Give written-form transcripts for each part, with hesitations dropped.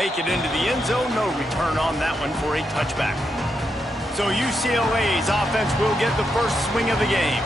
make it into the end zone. No return on that one for a touchback. So UCLA's offense will get the first swing of the game.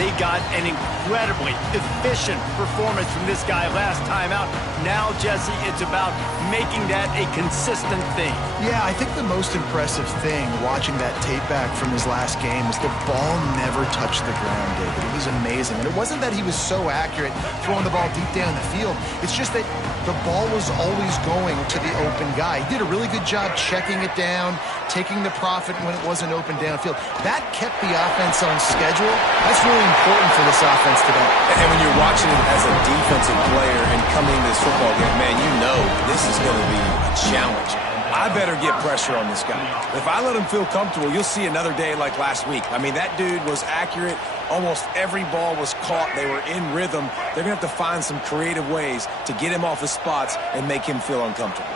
They got an incredibly efficient performance from this guy last time out. Now, Jesse, it's about making that a consistent thing. Yeah, I think the most impressive thing watching that tape back from his last game is the ball never touched the ground, David. It was amazing. And it wasn't that he was so accurate throwing the ball deep down the field. It's just that the ball was always going to the open guy. He did a really good job checking it down, taking the profit when it wasn't open downfield. That kept the offense on schedule. That's really important for this offense today. And when you're watching it as a defensive player and coming to this football game, man, you know this is going to be a challenge. I better get pressure on this guy. If I let him feel comfortable, you'll see another day like last week. I mean, that dude was accurate. Almost every ball was caught. They were in rhythm. They're going to have to find some creative ways to get him off his spots and make him feel uncomfortable.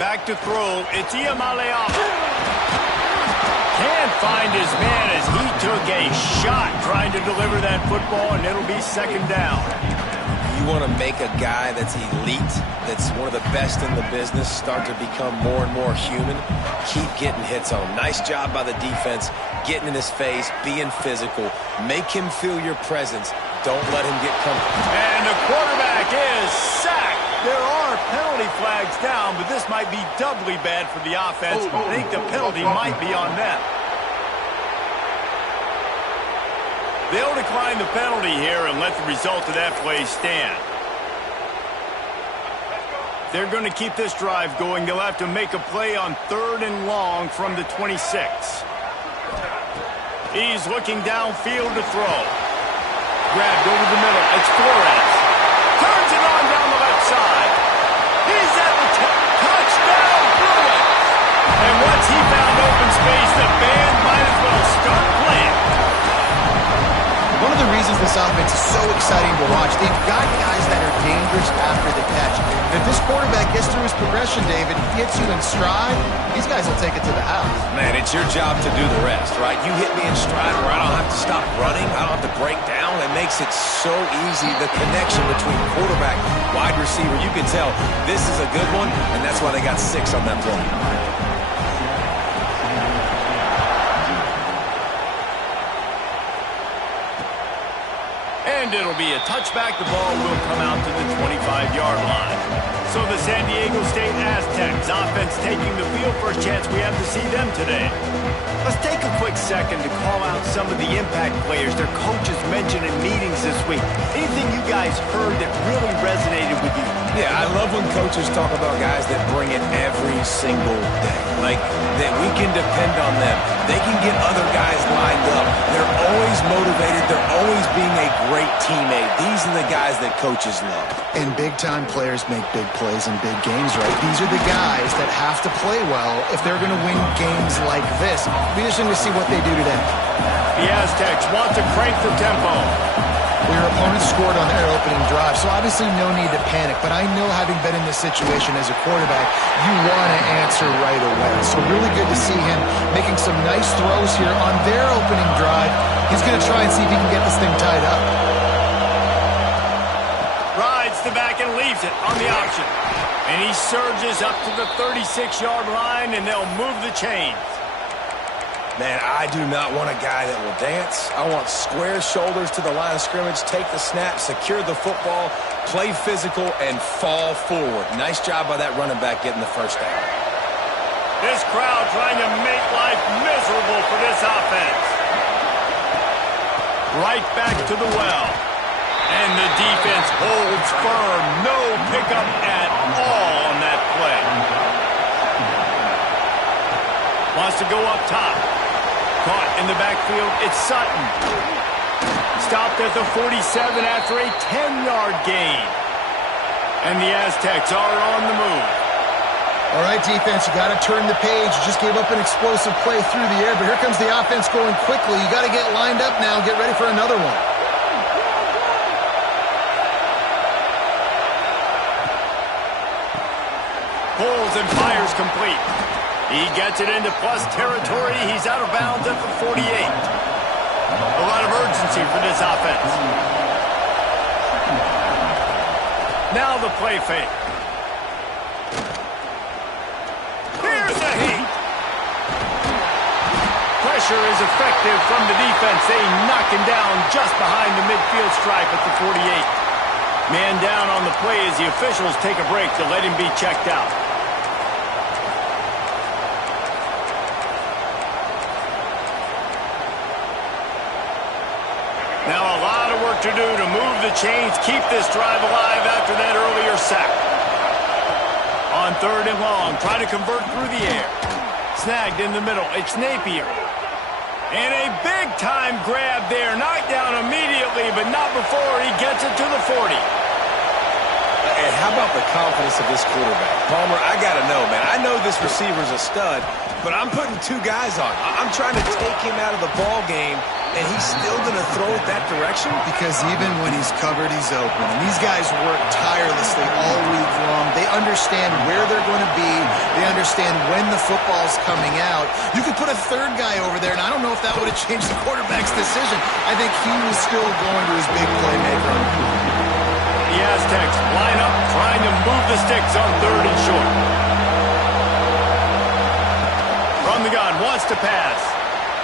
Back to throw. It's Iamaleava. Can't find his man as he took a shot trying to deliver that football, and it'll be second down. You want to make a guy that's elite, that's one of the best in the business, start to become more and more human, keep getting hits on him. Nice job by the defense, getting in his face, being physical. Make him feel your presence. Don't let him get comfortable. And the quarterback is sacked. There are penalty flags down, but this might be doubly bad for the offense. I think the penalty might be on them. They'll decline the penalty here and let the result of that play stand. They're going to keep this drive going. They'll have to make a play on 3rd and long from the 26. He's looking downfield to throw. Grabbed over the middle. It's Flores. Turns it on down the left side. He's at the touchdown, Bruins. And once he found open space, the band might as well start playing. One of the reasons this offense is so exciting to watch, they've got guys that are dangerous after the catch. If this quarterback gets through his progression, David, gets you in stride, these guys will take it to the house. Man, it's your job to do the rest, right? You hit me in stride where I don't have to stop running. I don't have to break down. It makes it so easy. The connection between quarterback, wide receiver, you can tell this is a good one, and that's why they got 6 on that play. And it'll be a touchback. The ball will come out to the 25-yard line. So the San Diego State Aztecs offense taking the field. First chance we have to see them today. Let's take a quick second to call out some of the impact players their coaches mentioned in meetings this week. Anything you guys heard that really resonated with you? Yeah, I love when coaches talk about guys that bring it every single day. Like, that we can depend on them. They can get other guys lined up. They're always motivated. They're always being a great teammate. These are the guys that coaches love. And big-time players make big plays in big games, right? These are the guys that have to play well if they're going to win games like this. Be interesting to see what they do today. The Aztecs want to crank the tempo. Well, your opponent scored on their opening drive, so obviously no need to panic. But I know, having been in this situation as a quarterback, you want to answer right away. So really good to see him making some nice throws here on their opening drive. He's going to try and see if he can get this thing tied up. Rides the back and leaves it on the option. And he surges up to the 36-yard line, and they'll move the chains. Man, I do not want a guy that will dance. I want square shoulders to the line of scrimmage, take the snap, secure the football, play physical, and fall forward. Nice job by that running back getting the first down. This crowd trying to make life miserable for this offense. Right back to the well. And the defense holds firm. No pickup at all on that play. Wants to go up top. Caught in the backfield, it's Sutton. Stopped at the 47 after a 10-yard gain. And the Aztecs are on the move. All right, defense, you got to turn the page. You just gave up an explosive play through the air, but here comes the offense going quickly. You got to get lined up now and get ready for another one. Pulls and fires complete. He gets it into plus territory. He's out of bounds at the 48. A lot of urgency for this offense. Now the play fake. Pressure is effective from the defense. They knock him down just behind the midfield stripe at the 48. Man down on the play as the officials take a break to let him be checked out. Now a lot of work to do to move the chains, keep this drive alive after that earlier sack. On 3rd and long, trying to convert through the air. Snagged in the middle. It's Napier. And a big-time grab there. Knocked down immediately, but not before he gets it to the 40. And how about the confidence of this quarterback? Palmer, I got to know, man. I know this receiver's a stud, but I'm putting 2 guys on. I'm trying to take him out of the ball game, and he's still going to throw it that direction? Because even when he's covered, he's open. And these guys work tirelessly all week long. They understand where they're going to be. They understand when the football's coming out. You could put a 3rd guy over there, and I don't know if that would have changed the quarterback's decision. I think he was still going to his big playmaker. The Aztecs line up, trying to move the sticks on 3rd and short. From the gun, wants to pass.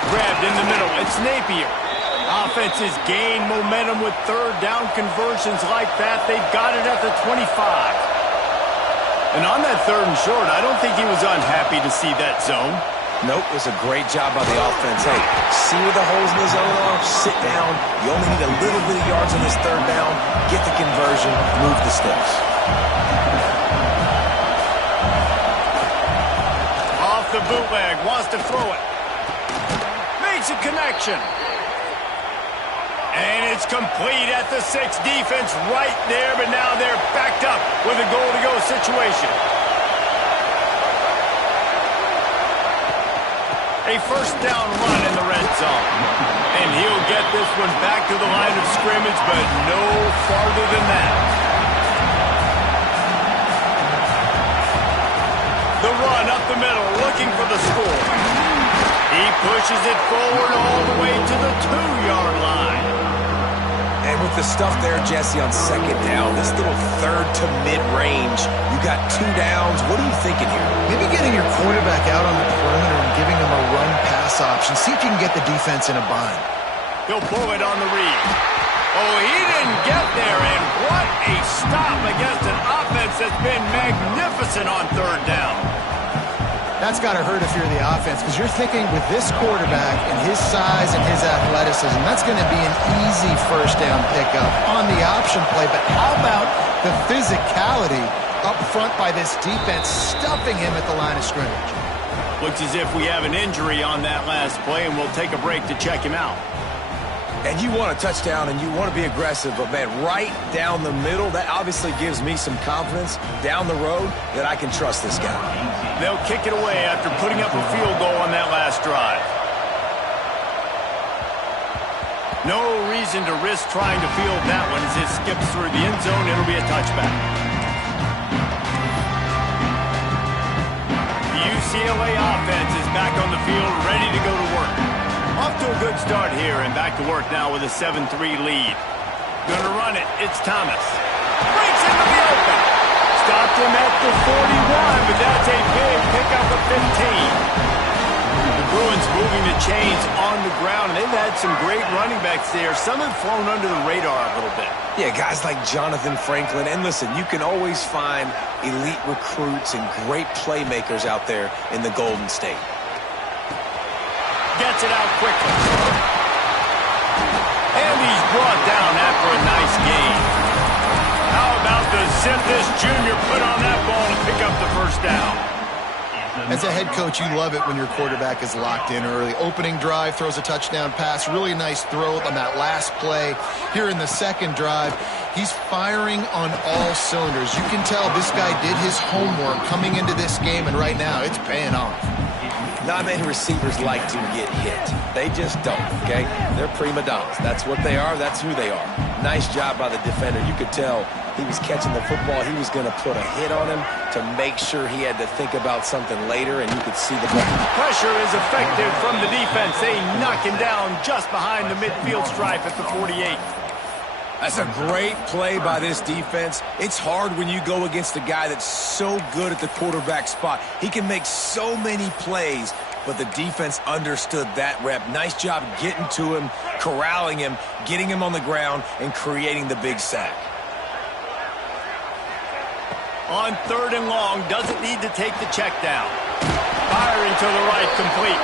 Grabbed in the middle. It's Napier. Offenses gain momentum with 3rd down conversions like that. They've got it at the 25. And on that 3rd and short, I don't think he was unhappy to see that zone. Nope, it was a great job by the offense. Hey, see where the holes in the zone are, sit down. You only need a little bit of yards on this 3rd down. Get the conversion, move the sticks. Off the bootleg, wants to throw it. Makes a connection. And it's complete at the 6. Defense right there, but now they're backed up with a goal-to-go situation. A 1st down run in the red zone. And he'll get this one back to the line of scrimmage, but no farther than that. The run up the middle, looking for the score. He pushes it forward all the way to the 2-yard line. And with the stuff there, Jesse, on 2nd down, this little 3rd to mid-range, you got 2 downs. What are you thinking here? Maybe getting your quarterback out on the perimeter and giving him a run-pass option. See if you can get the defense in a bind. He'll pull it on the read. Oh, he didn't get there, and what a stop against an offense that's been magnificent on 3rd down. That's got to hurt if you're the offense, because you're thinking with this quarterback and his size and his athleticism, that's going to be an easy 1st down pickup on the option play. But how about the physicality up front by this defense, stuffing him at the line of scrimmage? Looks as if we have an injury on that last play, and we'll take a break to check him out. And you want a touchdown, and you want to be aggressive, but, man, right down the middle, that obviously gives me some confidence down the road that I can trust this guy. They'll kick it away after putting up a field goal on that last drive. No reason to risk trying to field that one as it skips through the end zone. It'll be a touchback. The UCLA offense is back on the field, ready to go to work. Off to a good start here and back to work now with a 7-3 lead. Gonna run it. It's Thomas. Breaks into the open. Stopped him at the 41, but that's a big pickup of 15. The Bruins moving the chains on the ground, and they've had some great running backs there. Some have flown under the radar a little bit. Yeah, guys like Jonathan Franklin. And listen, you can always find elite recruits and great playmakers out there in the Golden State. Gets it out quickly. And he's brought down after a nice gain. How about the zip this junior put on that ball to pick up the 1st down? As a head coach, you love it when your quarterback is locked in early. Opening drive, throws a touchdown pass. Really nice throw on that last play. Here in the 2nd drive, he's firing on all cylinders. You can tell this guy did his homework coming into this game, and right now it's paying off. Not many receivers like to get hit. They just don't, okay? They're prima donnas. That's what they are. That's who they are. Nice job by the defender. You could tell he was catching the football. He was going to put a hit on him to make sure he had to think about something later, and you could see the ball. Pressure is effective from the defense. They knock him down just behind the midfield stripe at the 48. That's a great play by this defense. It's hard when you go against a guy that's so good at the quarterback spot. He can make so many plays but the defense understood that rep. Nice job getting to him, corralling him, getting him on the ground, and creating the big sack. On 3rd and long, doesn't need to take the check down. Firing to the right, complete.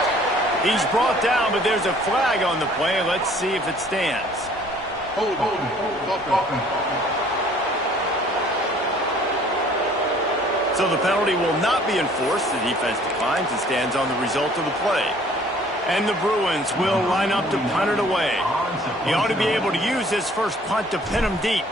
He's brought down, but there's a flag on the play. Let's see if it stands. Hold. So the penalty will not be enforced. The defense declines and stands on the result of the play. And the Bruins will line up to punt it away. He ought to be able to use his first punt to pin him deep.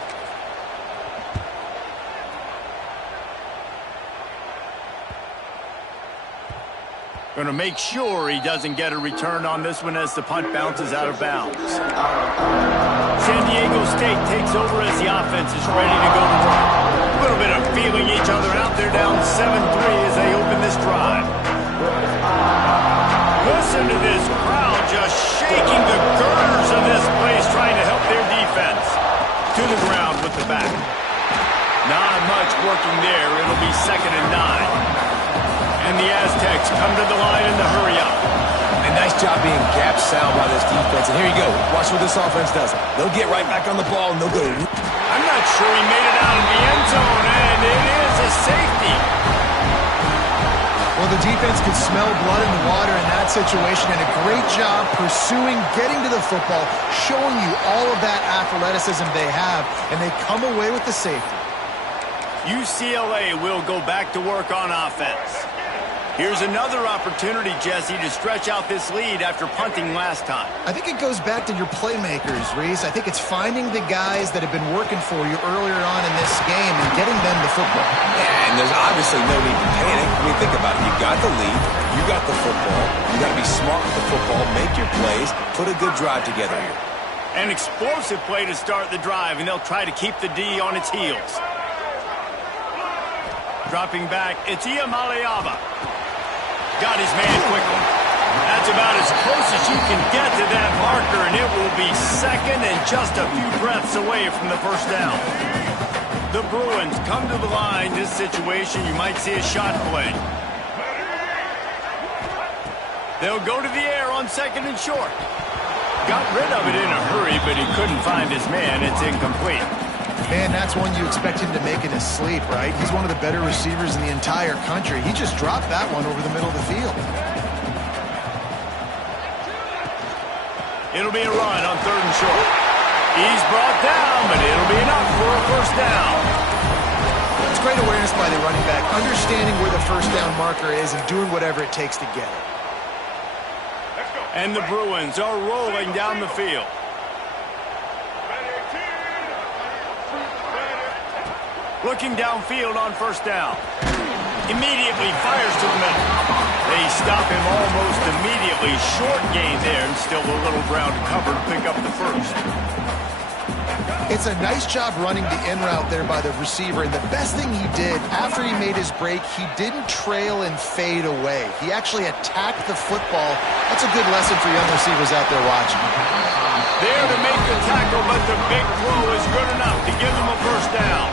Going to make sure he doesn't get a return on this one as the punt bounces out of bounds. San Diego State takes over as the offense is ready to go to work. A little bit of feeling each other out. They're down 7-3 as they open this drive. Listen to this crowd just shaking the girders of this place, trying to help their defense. To the ground with the back. Not much working there. It'll be 2nd and 9. And the Aztecs come to the line in the hurry up. And nice job being gap sound by this defense. And here you go. Watch what this offense does. They'll get right back on the ball, and they'll go. I'm not sure he made it out of the end zone, and it is a safety. Well, the defense could smell blood in the water in that situation, and a great job pursuing, getting to the football, showing you all of that athleticism they have, and they come away with the safety. UCLA will go back to work on offense. Here's another opportunity, Jesse, to stretch out this lead after punting last time. I think it goes back to your playmakers, Reese. I think it's finding the guys that have been working for you earlier on in this game and getting them the football. Yeah, and there's obviously no need to panic. I mean, think about it. You got the lead. You got the football. You got to be smart with the football, make your plays, put a good drive together here. An explosive play to start the drive, and they'll try to keep the D on its heels. Dropping back, it's Iamaleava. Got his man quickly. That's about as close as you can get to that marker, and it will be 2nd and just a few breaths away from the first down. The Bruins come to the line. This situation, you might see a shot play. They'll go to the air on 2nd and short. Got rid of it in a hurry, but he couldn't find his man. It's incomplete. Man, that's one you expect him to make in his sleep, right? He's one of the better receivers in the entire country. He just dropped that one over the middle of the field. It'll be a run on 3rd and short. He's brought down, but it'll be enough for a first down. It's great awareness by the running back, understanding where the first down marker is and doing whatever it takes to get it. And the Bruins are rolling down the field. Looking downfield on first down. Immediately fires to the middle. They stop him almost immediately. Short gain there, and still a little ground to cover to pick up the first. It's a nice job running the in route there by the receiver, and the best thing he did after he made his break, he didn't trail and fade away. He actually attacked the football. That's a good lesson for young receivers out there watching. There to make the tackle, but the big throw is good enough to give them a first down.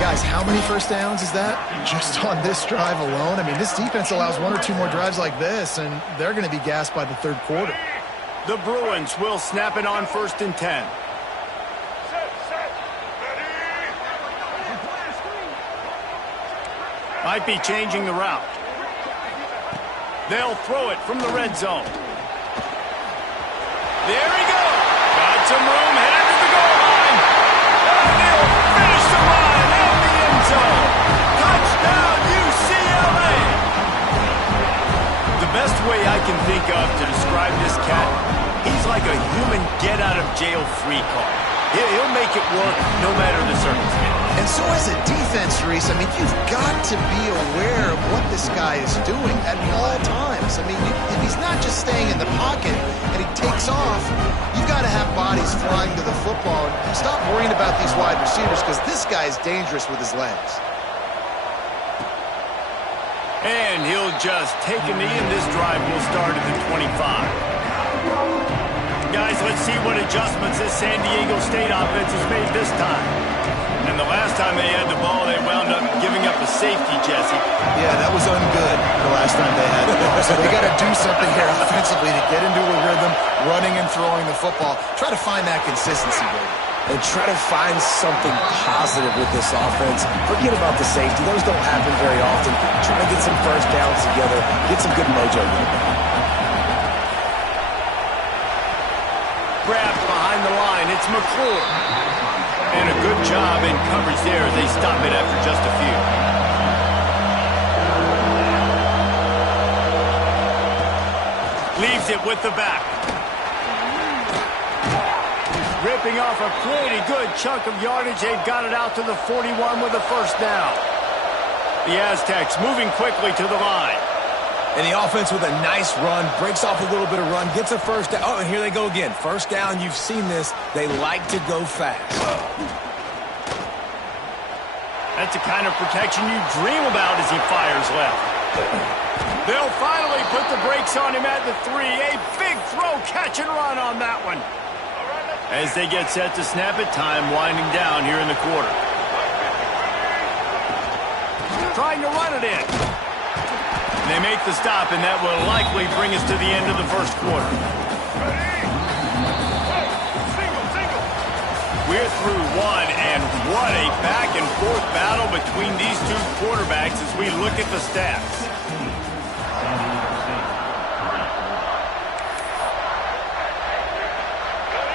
Guys, how many first downs is that just on this drive alone? I mean, this defense allows 1 or 2 more drives like this, and they're going to be gassed by the 3rd quarter. The Bruins will snap it on 1st and 10. Might be changing the route. They'll throw it from the red zone. There he goes. Got some room, headed to the goal line. And he'll finish the line at the end zone. Touchdown, UCLA. The best way I can think of to describe this cat, he's like a human get-out-of-jail-free card. He'll make it work no matter the circumstance. And so as a defense, Reese, I mean, you've got to be aware of what this guy is doing at all times. I mean, if he's not just staying in the pocket and he takes off, you've got to have bodies flying to the football. And stop worrying about these wide receivers because this guy is dangerous with his legs. And he'll just take a knee, and this drive will start at the 25. Guys, let's see what adjustments this San Diego State offense has made this time. And the last time they had the ball, they wound up giving up a safety, Jesse. Yeah, that was ungood the last time they had the ball. so they got to do something here offensively to get into a rhythm, running and throwing the football. Try to find that consistency, baby. And try to find something positive with this offense. Forget about the safety. Those don't happen very often. Try to get some first downs together. Get some good mojo with it. Grabbed behind the line. It's McClure. And a good job in coverage there as they stop it after just a few. Leaves it with the back. Ripping off a pretty good chunk of yardage. They've got it out to the 41 with a first down. The Aztecs moving quickly to the line. And the offense with a nice run, breaks off a little bit of run, gets a first down. Oh, and here they go again. First down, you've seen this. They like to go fast. That's the kind of protection you dream about as he fires left. They'll finally put the brakes on him at the 3. A big throw, catch and run on that one. As they get set to snap it, time winding down here in the quarter. Trying to run it in. They make the stop, and that will likely bring us to the end of the first quarter. We're through one, and what a back-and-forth battle between these two quarterbacks as we look at the stats.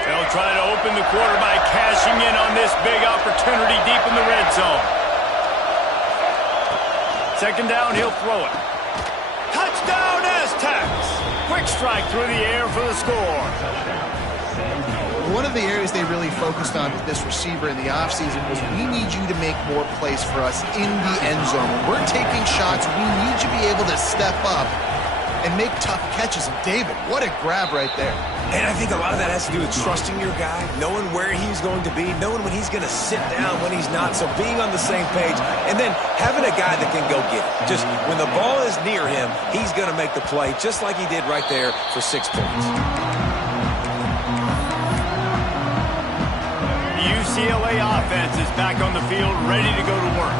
They'll try to open the quarter by cashing in on this big opportunity deep in the red zone. Second down, he'll throw it. Touchdown, Aztecs! Quick strike through the air for the score. One of the areas they really focused on with this receiver in the offseason was we need you to make more plays for us in the end zone. When we're taking shots, we need you to be able to step up and make tough catches. And David, what a grab right there. And I think a lot of that has to do with trusting your guy, knowing where he's going to be, knowing when he's going to sit down, when he's not, so being on the same page, and then having a guy that can go get it. Just when the ball is near him, he's going to make the play, just like he did right there for 6 points. The UCLA offense is back on the field, ready to go to work.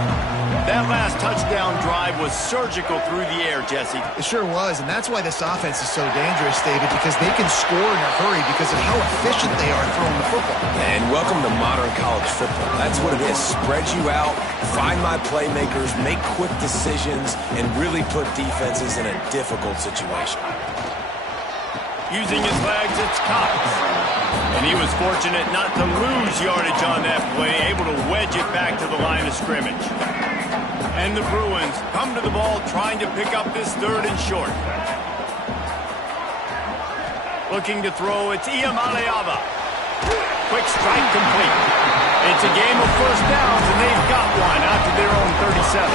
That last touchdown drive was surgical through the air, Jesse. It sure was, and that's why this offense is so dangerous, David, because they can score in a hurry because of how efficient they are throwing the football. And welcome to modern college football. That's what it is. Spread you out, find my playmakers, make quick decisions, and really put defenses in a difficult situation. Using his legs, it's Cox. And he was fortunate not to lose yardage on that play, able to wedge it back to the line of scrimmage. And the Bruins come to the ball trying to pick up this third and short. Looking to throw, it's Iamaleava. Quick strike complete. It's a game of first downs, and they've got one out to their own 37.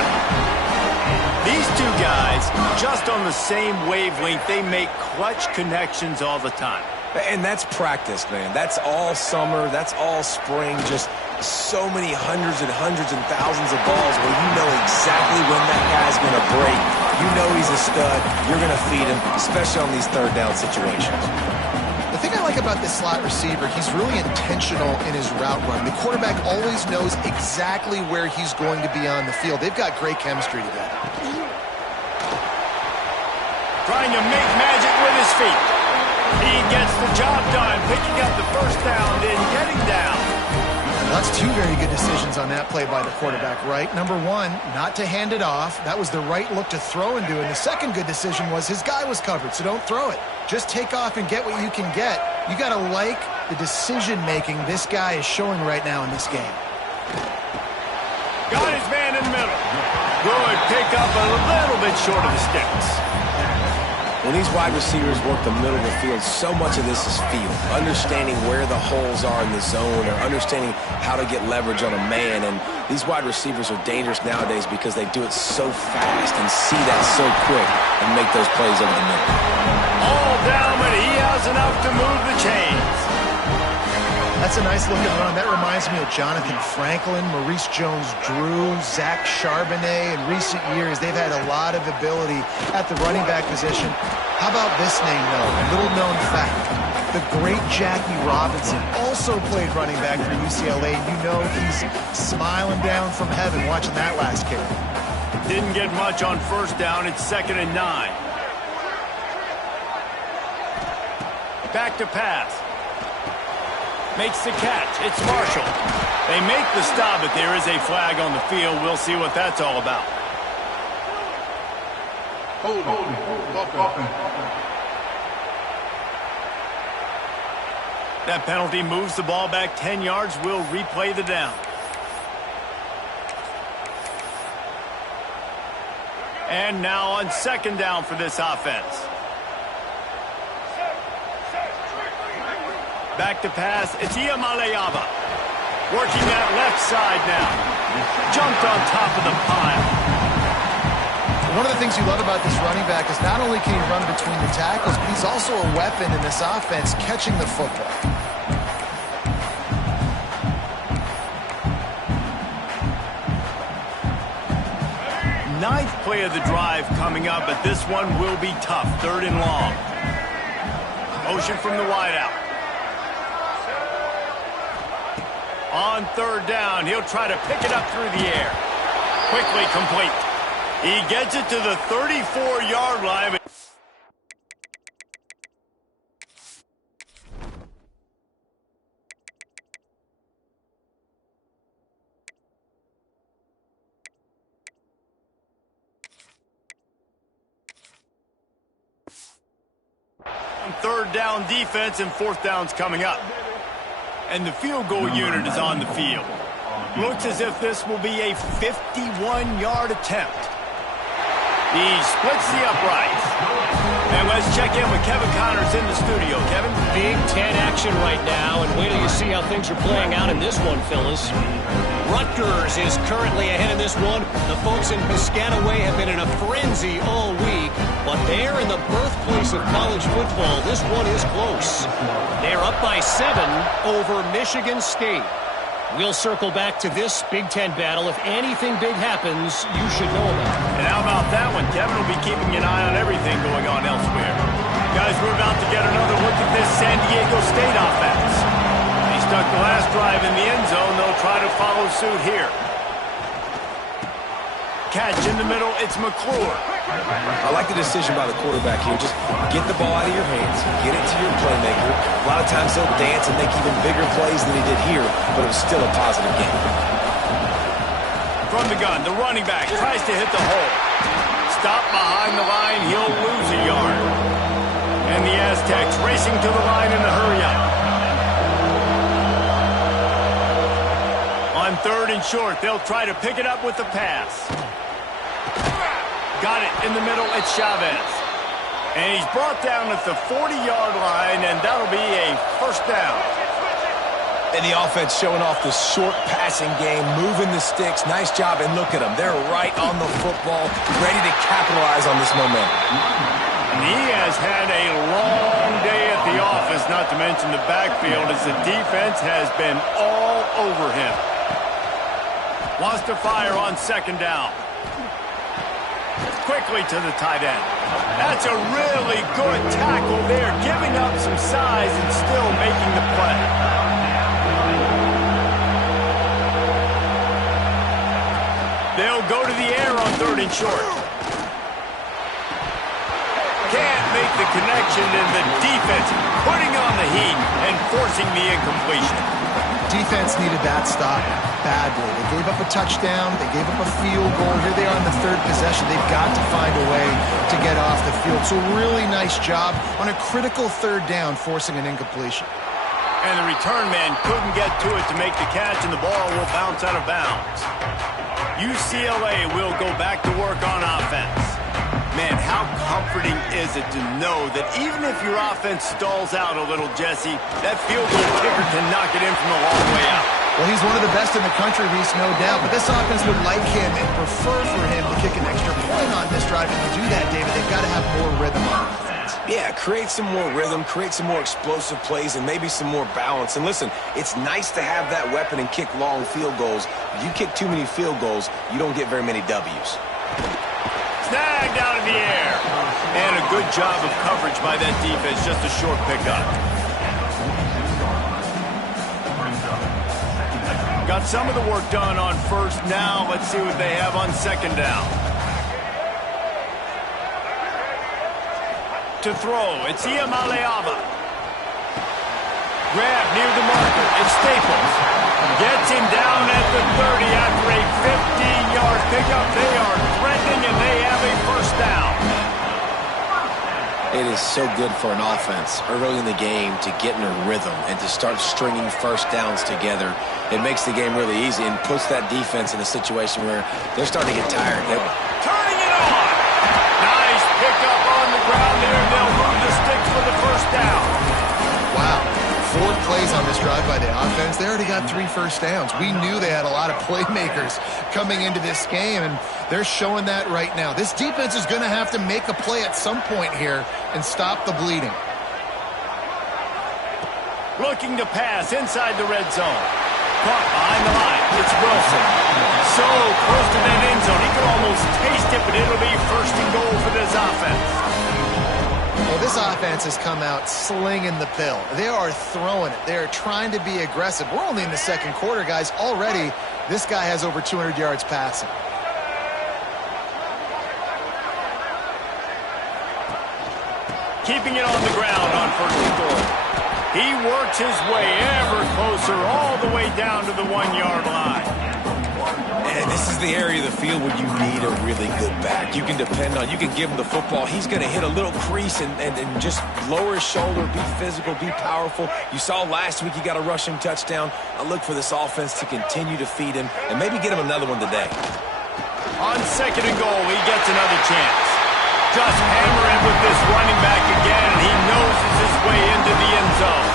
These two guys, just on the same wavelength, they make clutch connections all the time. And that's practice, man. That's all summer. That's all spring. Just so many hundreds and thousands of balls where you know exactly when that guy's going to break. You know he's a stud. You're going to feed him, especially on these third down situations. The thing I like about this slot receiver, he's really intentional in his route run. The quarterback always knows exactly where he's going to be on the field. They've got great chemistry together. Trying to make magic with his feet. He gets the job done, picking up the first down, then getting down. That's two very good decisions on that play by the quarterback, right? Number one, not to hand it off. That was the right look to throw into. And the second good decision was his guy was covered, so don't throw it. Just take off and get what you can get. You got to like the decision-making this guy is showing right now in this game. Got his man in the middle. Good pick up a little bit short of the sticks. When these wide receivers work the middle of the field, so much of this is feel. Understanding where the holes are in the zone or understanding how to get leverage on a man. And these wide receivers are dangerous nowadays because they do it so fast and see that so quick and make those plays over the middle. All down, but he has enough to move the chains. That's a nice looking run. That reminds me of Jonathan Franklin, Maurice Jones-Drew, Zach Charbonnet. In recent years, they've had a lot of ability at the running back position. How about this name, though? A little-known fact. The great Jackie Robinson also played running back for UCLA. You know he's smiling down from heaven watching that last kick. Didn't get much on first down. It's 2nd and 9. Back to pass. Makes the catch. It's Marshall. They make the stop, but there is a flag on the field. We'll see what that's all about. That penalty moves the ball back 10 yards. We'll replay the down. And now on second down for this offense. Back to pass. It's Iamaleava. Working that left side now. Jumped on top of the pile. One of the things you love about this running back is not only can he run between the tackles, but he's also a weapon in this offense catching the football. Ninth play of the drive coming up, but this one will be tough. Third and long. Motion from the wideout. On third down, he'll try to pick it up through the air. Quickly complete. He gets it to the 34-yard line. Third down defense and fourth down's coming up. And the field goal unit is on the field. Looks as if this will be a 51-yard attempt. He splits the uprights. And let's check in with Kevin Connors in the studio. Kevin? Big Ten action right now, and wait till you see how things are playing out in this one, Phyllis. Rutgers is currently ahead in this one. The folks in Piscataway have been in a frenzy all week, but they're in the birthplace of college football. This one is close. They're up by 7 over Michigan State. We'll circle back to this Big Ten battle. If anything big happens, you should know about it. And how about that one? Kevin will be keeping an eye on everything going on elsewhere. Guys, we're about to get another look at this San Diego State offense. They stuck the last drive in the end zone. They'll try to follow suit here. Catch in the middle. It's McClure. I like the decision by the quarterback here. Just get the ball out of your hands, get it to your playmaker. A lot of times he'll dance and make even bigger plays than he did here, but it was still a positive game. From the gun, the running back tries to hit the hole. Stop behind the line, he'll lose a yard. And the Aztecs racing to the line in the hurry-up. On third and short, they'll try to pick it up with the pass. Got it in the middle, it's Chavez. And he's brought down at the 40-yard line, and that'll be a first down. And the offense showing off the short passing game, moving the sticks. Nice job, and look at them. They're right on the football, ready to capitalize on this momentum. And he has had a long day at the office, not to mention the backfield, as the defense has been all over him. Wants to fire on second down. Quickly to the tight end. That's a really good tackle there, giving up some size and still making the play. They'll go to the air on third and short. Can't make the connection, and the defense putting on the heat and forcing the incompletion. Defense needed that stop badly. They gave up a touchdown. They gave up a field goal. Here they are in the third possession. They've got to find a way to get off the field. So really nice job on a critical third down, forcing an incompletion. And the return man couldn't get to it to make the catch, and the ball will bounce out of bounds. UCLA will go back to work on offense. Man, how comforting is it to know that even if your offense stalls out a little, Jesse, that field goal kicker can knock it in from a long way out. Well, he's one of the best in the country, Reese, no doubt. But this offense would like him and prefer for him to kick an extra point on this drive. And to do that, David, they've got to have more rhythm on offense. Yeah, create some more rhythm, create some more explosive plays, and maybe some more balance. And listen, it's nice to have that weapon and kick long field goals. If you kick too many field goals, you don't get very many W's. Snagged out of the air. And a good job of coverage by that defense. Just a short pickup. Got some of the work done on first. Now let's see what they have on second down. To throw, it's Iamaleava. grab near the marker. It's Staples. Gets him down at the 30 after a 15-yard pickup. They are threatening, and they have a first down. It is so good for an offense early in the game to get in a rhythm and to start stringing first downs together. It makes the game really easy and puts that defense in a situation where they're starting to get tired. Turning it on. Nice pickup on the ground there, and they'll move the sticks for the first down. Wow. 4 plays on this drive by the offense. They already got 3 first downs. We knew they had a lot of playmakers coming into this game, and they're showing that right now. This defense is going to have to make a play at some point here and stop the bleeding. Looking to pass inside the red zone. Caught behind the line. It's Wilson. So close to that end zone. He can almost taste it, but it'll be first and goal for this offense. Well, this offense has come out slinging the pill. They are throwing it. They are trying to be aggressive. We're only in the second quarter, guys. Already, this guy has over 200 yards passing. Keeping it on the ground on first and goal. He works his way ever closer all the way down to the 1-yard line. And this is the area of the field where you need a really good back. You can depend on, you can give him the football. He's going to hit a little crease and just lower his shoulder, be physical, be powerful. You saw last week he got a rushing touchdown. I look for this offense to continue to feed him and maybe get him another one today. On second and goal, he gets another chance. Just hammering with this running back again, and he noses his way into the end zone.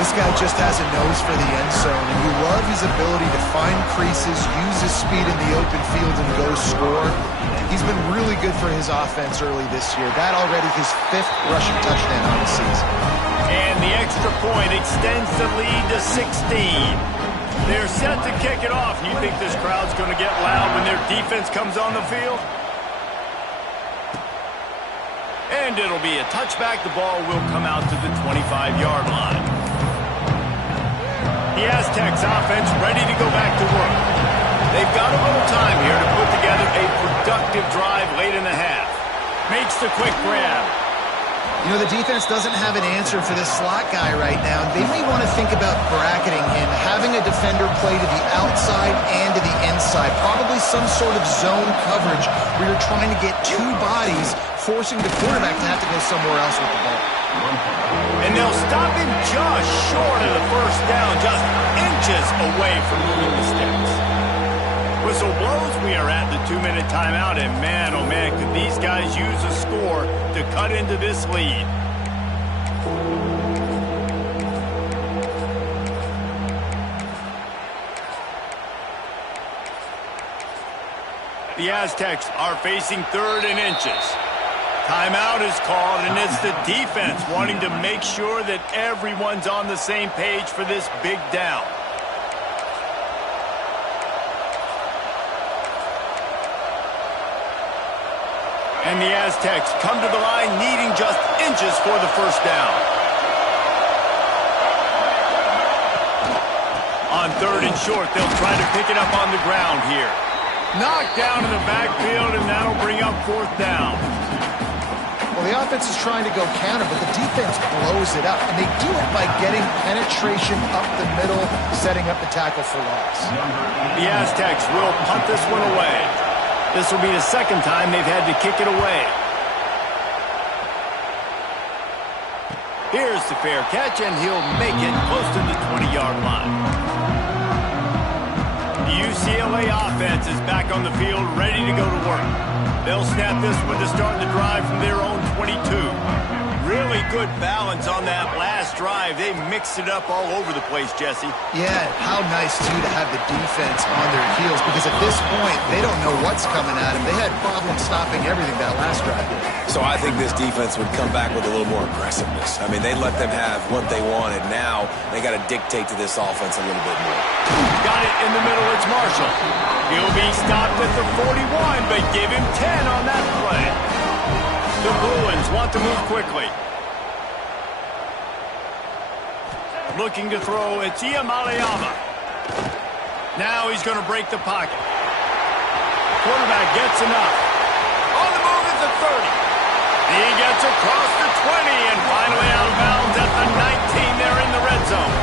This guy just has a nose for the end zone, and you love his ability to find creases, use his speed in the open field, and go score. He's been really good for his offense early this year. That already his 5th rushing touchdown on the season. And the extra point extends the lead to 16. They're set to kick it off. You think this crowd's going to get loud when their defense comes on the field? And it'll be a touchback. The ball will come out to the 25-yard line. The Aztecs offense ready to go back to work. They've got a little time here to put together a productive drive late in the half. Makes the quick grab. You know, the defense doesn't have an answer for this slot guy right now. They may want to think about bracketing him, having a defender play to the outside and to the inside. Probably some sort of zone coverage where you're trying to get 2 bodies, forcing the quarterback to have to go somewhere else with the ball. And they'll stop him just short of the first down, just inches away from moving the sticks. Whistle blows. We are at the 2-minute timeout, and man, oh man, could these guys use a score to cut into this lead. The Aztecs are facing 3rd and inches. Timeout is called, and it's the defense wanting to make sure that everyone's on the same page for this big down. And the Aztecs come to the line needing just inches for the first down. On 3rd and short, they'll try to pick it up on the ground here. Knocked down in the backfield, and that'll bring up 4th down. Well, the offense is trying to go counter, but the defense blows it up. And they do it by getting penetration up the middle, setting up the tackle for loss. The Aztecs will punt this one away. This will be the 2nd time they've had to kick it away. Here's the fair catch, and he'll make it close to the 20-yard line. The UCLA offense is back on the field, ready to go to work. They'll snap this one to start the drive from their own 22. Really good balance on that last drive. They mixed it up all over the place, Jesse. Yeah, how nice, too, to have the defense on their heels, because at this point, they don't know what's coming at them. They had problems stopping everything that last drive. So I think this defense would come back with a little more aggressiveness. I mean, they let them have what they wanted. Now they got to dictate to this offense a little bit more. Got it in the middle. It's Marshall. He'll be stopped at the 41, but give him 10 on that play. The Bruins want to move quickly. Looking to throw, it's Iamaleava. Now he's going to break the pocket. Quarterback gets enough. On the move is the 30. He gets across the 20 and finally out of bounds at the 19. They're in the zone.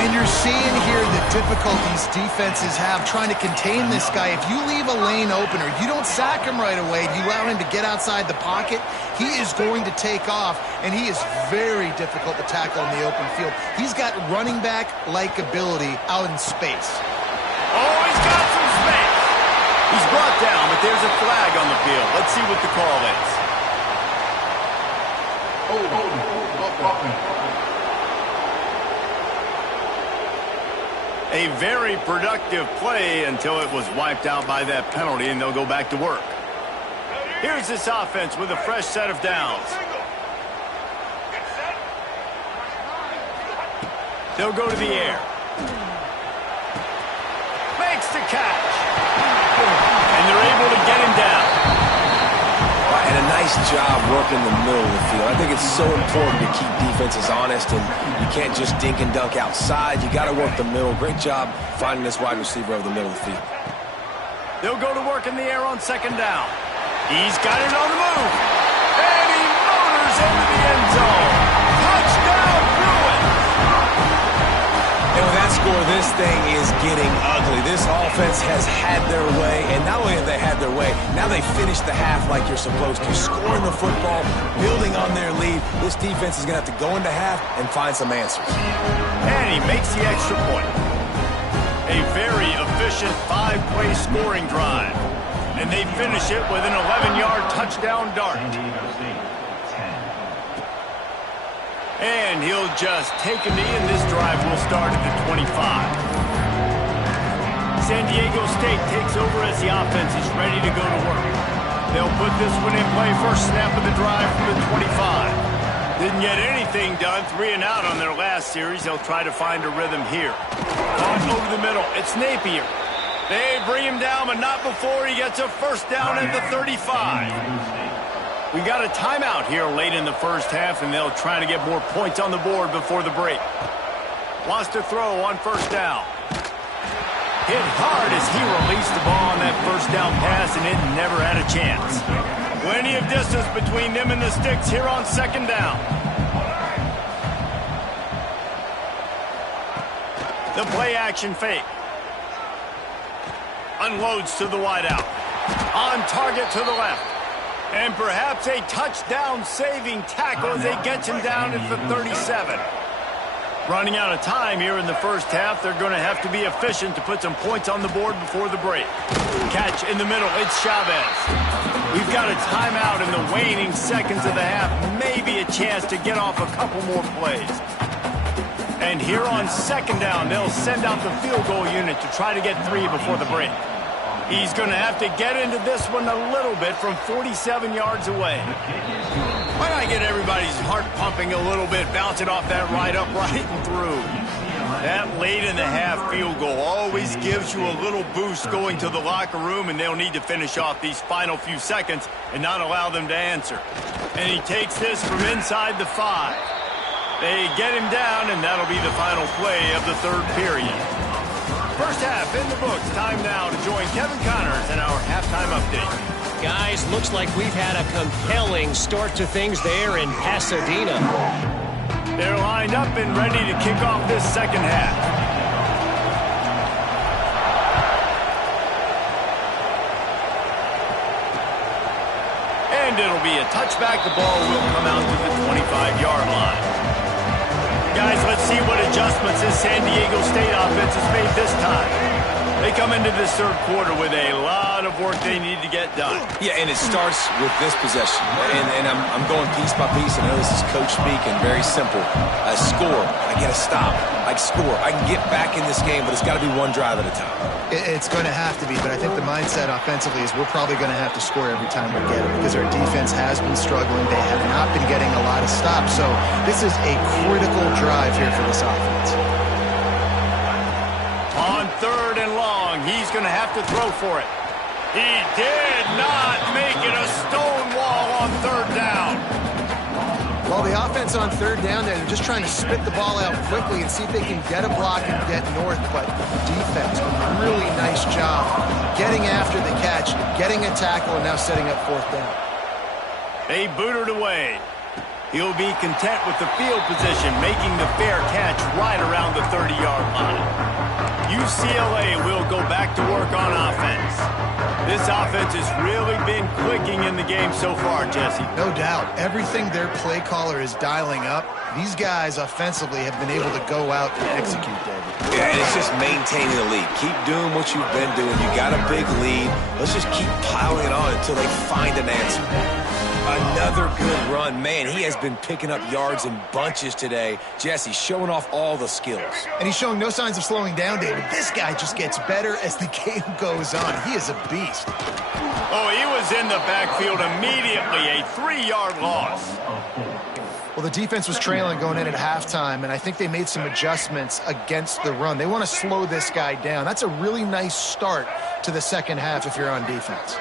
And you're seeing here the difficulties defenses have trying to contain this guy. If you leave a lane open or you don't sack him right away, you allow him to get outside the pocket, he is going to take off, and he is very difficult to tackle in the open field. He's got running back-like ability out in space. Oh, he's got some space. He's brought down, but there's a flag on the field. Let's see what the call is. A very productive play until it was wiped out by that penalty, and they'll go back to work. Here's this offense with a fresh set of downs. They'll go to the air. Makes the catch. And they're able to get him down. And a nice job working the middle of the field. I think it's so important to keep defenses honest, and you can't just dink and dunk outside. You got to work the middle. Great job finding this wide receiver over the middle of the field. They'll go to work in the air on second down. He's got it on the move. And he motors into the end zone. Touchdown, Bruins. And with that score, this thing is getting ugly. This offense has had their way, and not only have they had their way, now they finished the half like you're supposed to, scoring the football, building on their lead. This defense is going to have to go into half and find some answers. And he makes the extra point. A very efficient 5-play scoring drive. And they finish it with an 11-yard touchdown dart. And he'll just take a knee, and this drive will start at the 25. San Diego State takes over as the offense is ready to go to work. They'll put this one in play first snap of the drive from the 25. Didn't get anything done, 3 and out on their last series. They'll try to find a rhythm here. Caught over the middle. It's Napier. They bring him down, but not before he gets a first down at the 35. We got a timeout here late in the first half, and they'll try to get more points on the board before the break. Wants to throw on first down. Hit hard as he released the ball on that first down pass, and it never had a chance. Plenty of distance between them and the sticks here on second down. The play action fake. Unloads to the wideout. On target to the left. And perhaps a touchdown-saving tackle as they get him down at the 37. Running out of time here in the first half. They're going to have to be efficient to put some points on the board before the break. Catch in the middle. It's Chavez. We've got a timeout in the waning seconds of the half. Maybe a chance to get off a couple more plays. And here on second down, they'll send out the field goal unit to try to get 3 before the break. He's going to have to get into this one a little bit from 47 yards away. Why not get everybody's heart pumping a little bit, bounce it off that right upright and through. That late in the half field goal always gives you a little boost going to the locker room, and they'll need to finish off these final few seconds and not allow them to answer. And he takes this from inside the 5. They get him down, and that'll be the final play of the third period. First half in the books. Time now to join Kevin Connors in our halftime update. Guys, looks like we've had a compelling start to things there in Pasadena. They're lined up and ready to kick off this second half. And it'll be a touchback. The ball will come out to the 25-yard line. Guys, let's see what adjustments this San Diego State offense has made this time. They come into this third quarter with a lot of work they need to get done. Yeah, and it starts with this possession. And I'm going piece by piece. I know this is coach speak and very simple. I score. I get a stop. I score. I can get back in this game, but it's got to be one drive at a time. It's going to have to be, but I think the mindset offensively is we're probably going to have to score every time we get it because our defense has been struggling. They have not been getting a lot of stops. So this is a critical drive here for this offense. On third and long, he's going to have to throw for it. He did not make it a stone wall on third down. Well, the offense on third down there, they're just trying to spit the ball out quickly and see if they can get a block and get north. But defense, a really nice job getting after the catch, getting a tackle, and now setting up fourth down. They boot it away. He'll be content with the field position, making the fair catch right around the 30-yard line. UCLA will go back to work on offense. This offense has really been clicking in the game so far, Jesse. No doubt. Everything their play caller is dialing up, these guys offensively have been able to go out and execute, David. Yeah, and it's just maintaining the lead. Keep doing what you've been doing. You got a big lead. Let's just keep piling it on until they find an answer. Another good run. Man, he has been picking up yards in bunches today. Jesse showing off all the skills. And he's showing no signs of slowing down, David. This guy just gets better as the game goes on. He is a beast. Oh, he was in the backfield immediately. A 3-yard loss. Well, the defense was trailing going in at halftime, and I think they made some adjustments against the run. They want to slow this guy down. That's a really nice start to the second half if you're on defense.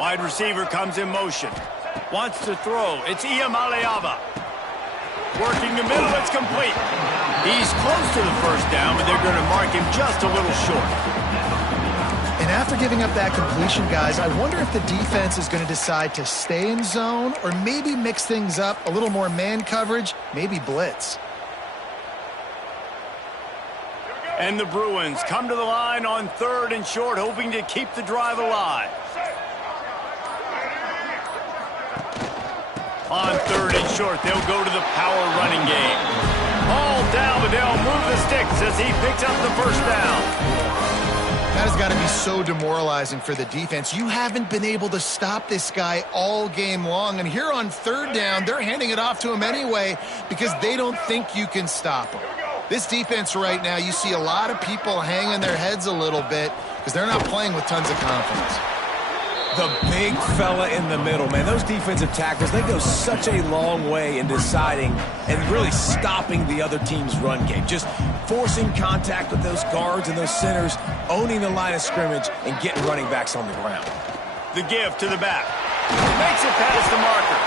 Wide receiver comes in motion. Wants to throw. It's Iamaleava. Working the middle. It's complete. He's close to the first down, but they're going to mark him just a little short. And after giving up that completion, guys, I wonder if the defense is going to decide to stay in zone or maybe mix things up, a little more man coverage, maybe blitz. And the Bruins come to the line on 3rd and short, hoping to keep the drive alive. On 3rd and short, they'll go to the power running game. Ball down, but they'll move the sticks as he picks up the first down. That has got to be so demoralizing for the defense. You haven't been able to stop this guy all game long. And here on 3rd down, they're handing it off to him anyway because they don't think you can stop him. This defense right now, you see a lot of people hanging their heads a little bit because they're not playing with tons of confidence. The big fella in the middle, man. Those defensive tackles, they go such a long way in deciding and really stopping the other team's run game. Just forcing contact with those guards and those centers, owning the line of scrimmage, and getting running backs on the ground. The give to the back. Makes it past the marker.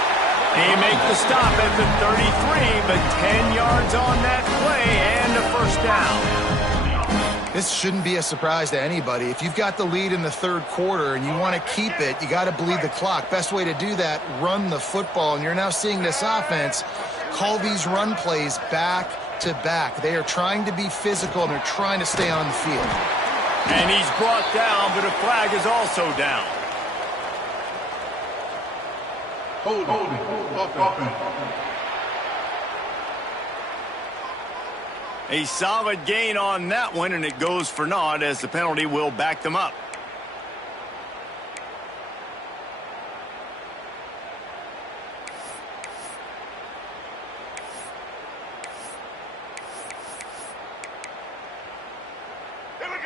They make the stop at the 33, but 10 yards on that play and a first down. This shouldn't be a surprise to anybody. If you've got the lead in the 3rd quarter and you want to keep it, you got to bleed the clock. Best way to do that, run the football. And you're now seeing this offense call these run plays back to back. They are trying to be physical and they're trying to stay on the field. And he's brought down, but a flag is also down. Hold. A solid gain on that one, and it goes for naught as the penalty will back them up.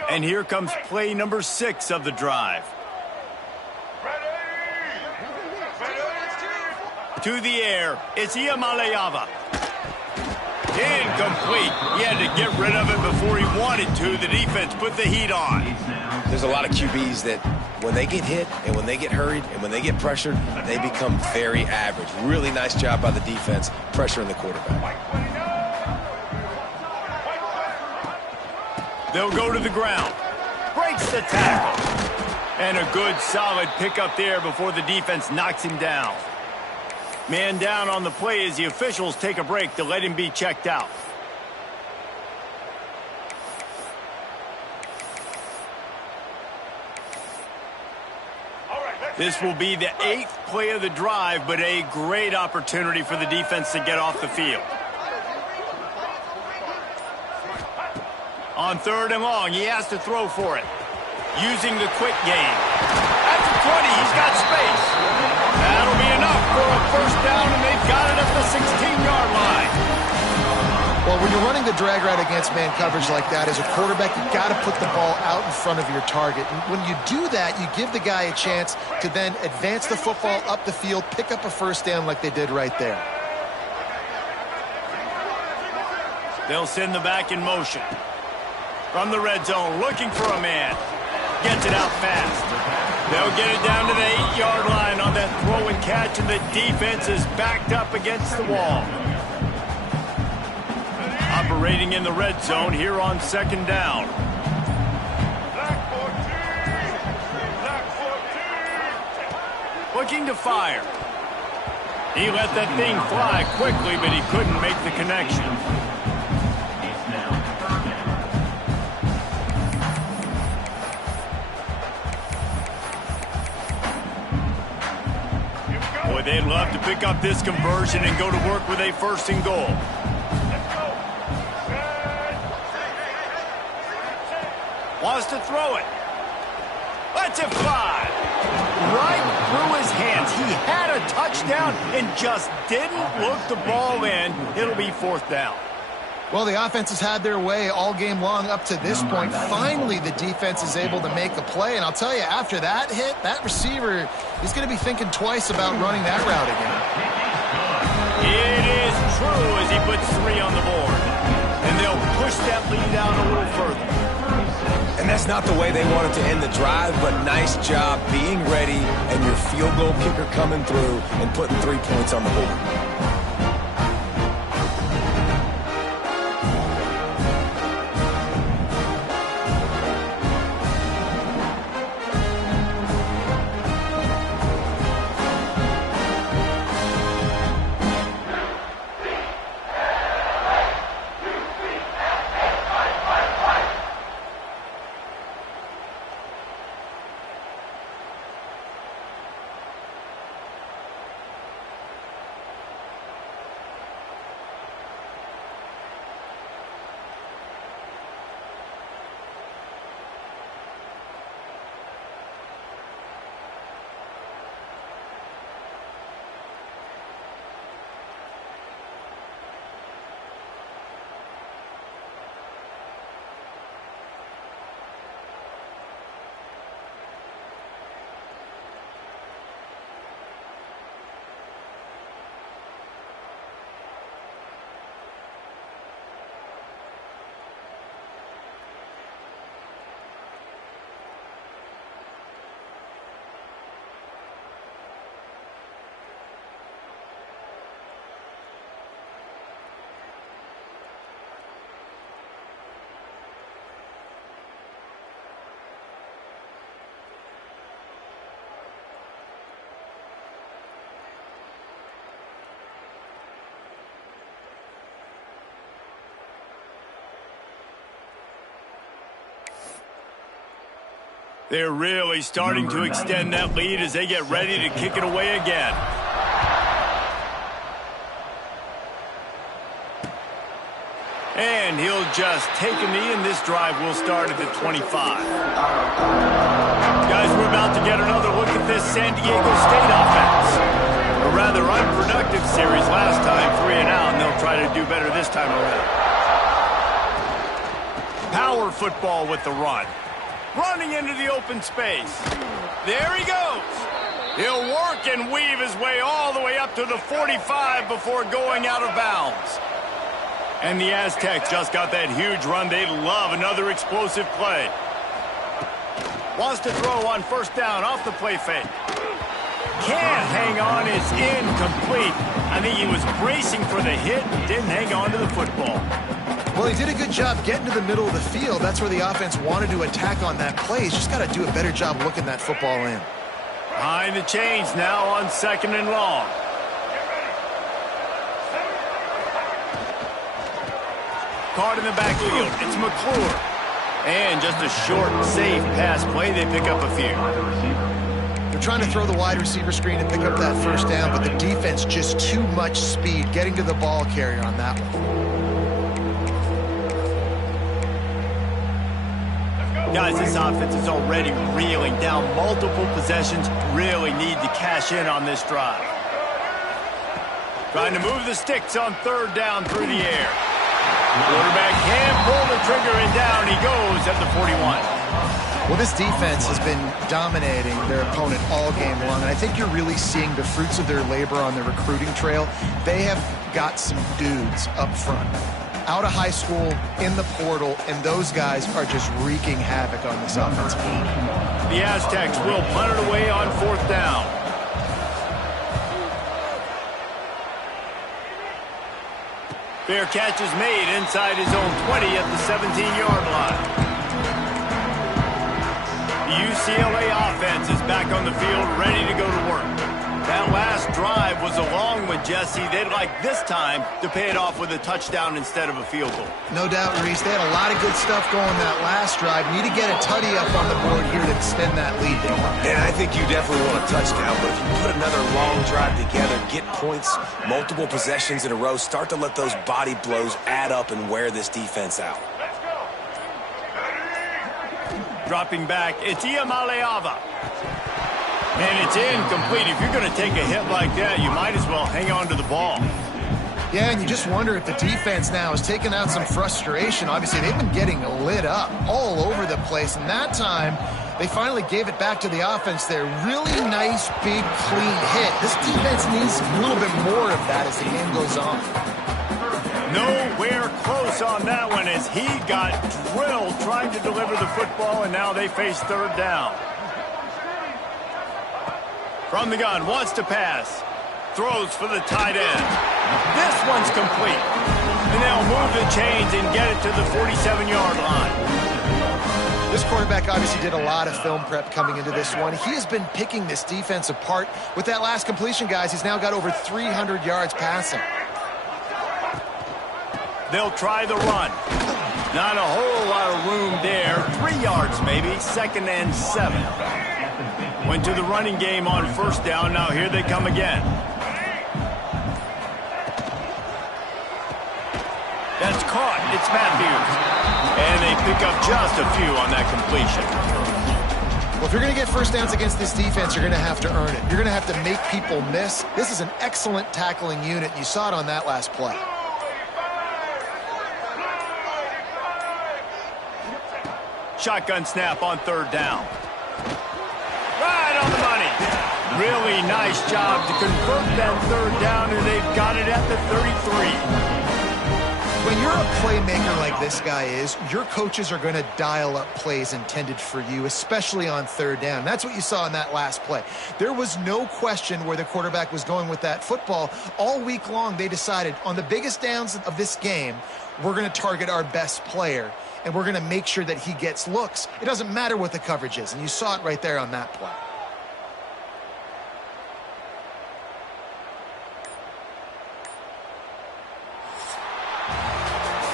And here comes play number 6 of the drive. To the air, it's Iamaleava. Incomplete. He had to get rid of it before he wanted to. The defense put the heat on. There's a lot of QBs that when they get hit and when they get hurried and when they get pressured, they become very average. Really nice job by the defense pressuring the quarterback. They'll go to the ground. Breaks the tackle. And a good solid pickup there before the defense knocks him down. Man down on the play as the officials take a break to let him be checked out. This will be the 8th play of the drive, but a great opportunity for the defense to get off the field. On 3rd and long, he has to throw for it. Using the quick game. At the 20, he's got space. That'll be enough for a first down, and they've got it at the 16-yard line. Well, when you're running the drag route against man coverage like that, as a quarterback, you've got to put the ball out in front of your target. And when you do that, you give the guy a chance to then advance the football up the field, pick up a first down like they did right there. They'll send the back in motion. From the red zone, looking for a man. Gets it out fast. They'll get it down to the 8-yard line on that throw and catch, and the defense is backed up against the wall. Operating in the red zone here on 2nd down. Looking to fire. He let that thing fly quickly, but he couldn't make the connection. Boy, they'd love to pick up this conversion and go to work with a first and goal. Wants to throw it. Lets it fly. Right through his hands. He had a touchdown and just didn't look the ball in. It'll be fourth down. Well, the offense has had their way all game long up to this point. Finally, the defense is able to make a play. And I'll tell you, after that hit, that receiver is going to be thinking twice about running that route again. It is true as he puts 3 on the board. And they'll push that lead out a little further. And that's not the way they wanted to end the drive, but nice job being ready and your field goal kicker coming through and putting 3 points on the board. They're really starting to extend that lead as they get ready to kick it away again. And he'll just take a knee, and this drive will start at the 25. Guys, we're about to get another look at this San Diego State offense. A rather unproductive series last time, 3 and out, and they'll try to do better this time around. Power football with the run. Running into the open space. There he goes. He'll work and weave his way all the way up to the 45 before going out of bounds. And the Aztecs just got that huge run. They love another explosive play. Wants to throw on first down off the play fake. Can't hang on, is incomplete. I think he was bracing for the hit, didn't hang on to the football. Well, he did a good job getting to the middle of the field. That's where the offense wanted to attack on that play. He's just got to do a better job looking that football in. Behind the chains now on 2nd and long. Caught in the backfield. It's McClure. And just a short, safe pass play. They pick up a few. They're trying to throw the wide receiver screen and pick up that first down, but the defense just too much speed getting to the ball carrier on that one. Guys, this offense is already reeling down multiple possessions. Really need to cash in on this drive. Trying to move the sticks on 3rd down through the air. Quarterback can pull the trigger, and down he goes at the 41. Well, this defense has been dominating their opponent all game long, and I think you're really seeing the fruits of their labor on the recruiting trail. They have got some dudes up front, out of high school, in the portal, and those guys are just wreaking havoc on this offense. The Aztecs will punt it away on 4th down. Fair catch is made inside his own 20 at the 17-yard line. The UCLA offense is back on the field, ready to go to work. That last drive was a long one, Jesse. They'd like this time to pay it off with a touchdown instead of a field goal. No doubt, Reese. They had a lot of good stuff going that last drive. Need to get a tutty up on the board here to extend that lead. And I think you definitely want a touchdown, but if you put another long drive together, get points, multiple possessions in a row, start to let those body blows add up and wear this defense out. Dropping back, it's Iamaleava. And it's incomplete. If you're going to take a hit like that, you might as well hang on to the ball. Yeah, and you just wonder if the defense now is taking out some frustration. Obviously, they've been getting lit up all over the place, and that time they finally gave it back to the offense there. Really nice, big, clean hit. This defense needs a little bit more of that as the game goes on. Nowhere close on that one as he got drilled trying to deliver the football, and now they face third down. From the gun, wants to pass. Throws for the tight end. This one's complete. And they'll move the chains and get it to the 47-yard line. This quarterback obviously did a lot of film prep coming into this one. He has been picking this defense apart. With that last completion, guys, he's now got over 300 yards passing. They'll try the run. Not a whole lot of room there. 3 yards maybe, 2nd and 7. Went to the running game on first down. Now here they come again. That's caught. It's Matthews. And they pick up just a few on that completion. Well, if you're going to get first downs against this defense, you're going to have to earn it. You're going to have to make people miss. This is an excellent tackling unit. You saw it on that last play. Shotgun snap on third down. Right on the money. Really nice job to convert that third down, and they've got it at the 33. When you're a playmaker like this guy is, your coaches are going to dial up plays intended for you, especially on third down. That's what you saw in that last play. There was no question where the quarterback was going with that football. All week long, they decided on the biggest downs of this game, we're going to target our best player, and we're going to make sure that he gets looks. It doesn't matter what the coverage is, and you saw it right there on that play.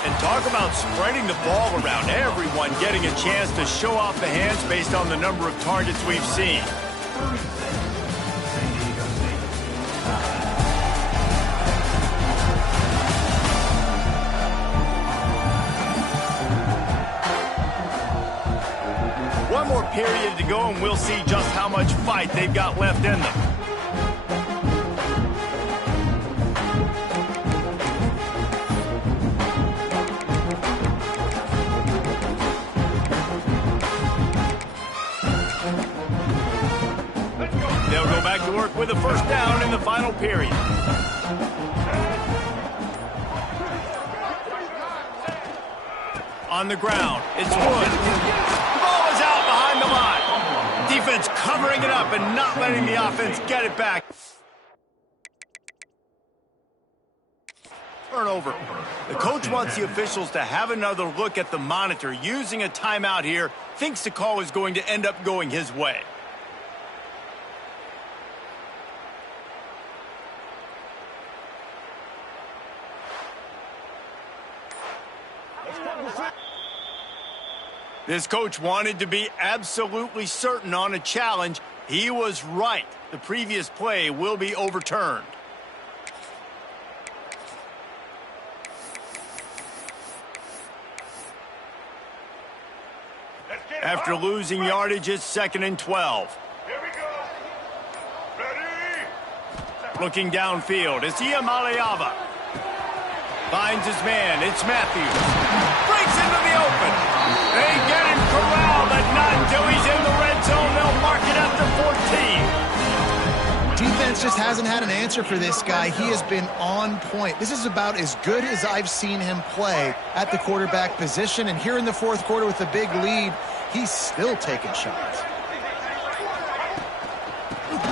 And talk about spreading the ball around. Everyone getting a chance to show off the hands based on the number of targets we've seen. One more period to go, and we'll see just how much fight they've got left in them. They'll go back to work with a first down in the final period. On the ground, it's Wood. The ball is out behind the line. Defense covering it up and not letting the offense get it back. Turnover. The coach wants the officials to have another look at the monitor. Using a timeout here, thinks the call is going to end up going his way. This coach wanted to be absolutely certain on a challenge. He was right. The previous play will be overturned. After losing yardage, it's 2nd and 12. Here we go. Ready? Looking downfield, it's Iamaleava. Finds his man, it's Matthews. Breaks into the open. They get him corralled, but not until he's in the red zone. They'll mark it up to 14. Defense just hasn't had an answer for this guy. He has been on point. This is about as good as I've seen him play at the quarterback position. And here in the fourth quarter with a big lead, he's still taking shots.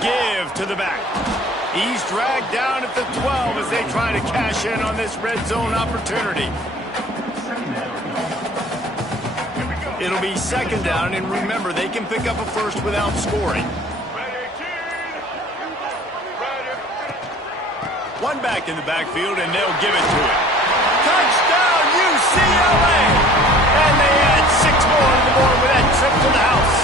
Give to the back. He's dragged down at the 12 as they try to cash in on this red zone opportunity. It'll be 2nd down, and remember, they can pick up a first without scoring. Ready, team. Ready. one back in the backfield, and they'll give it to him. Touchdown, UCLA! And they add 6 more on the board with that trip to the house.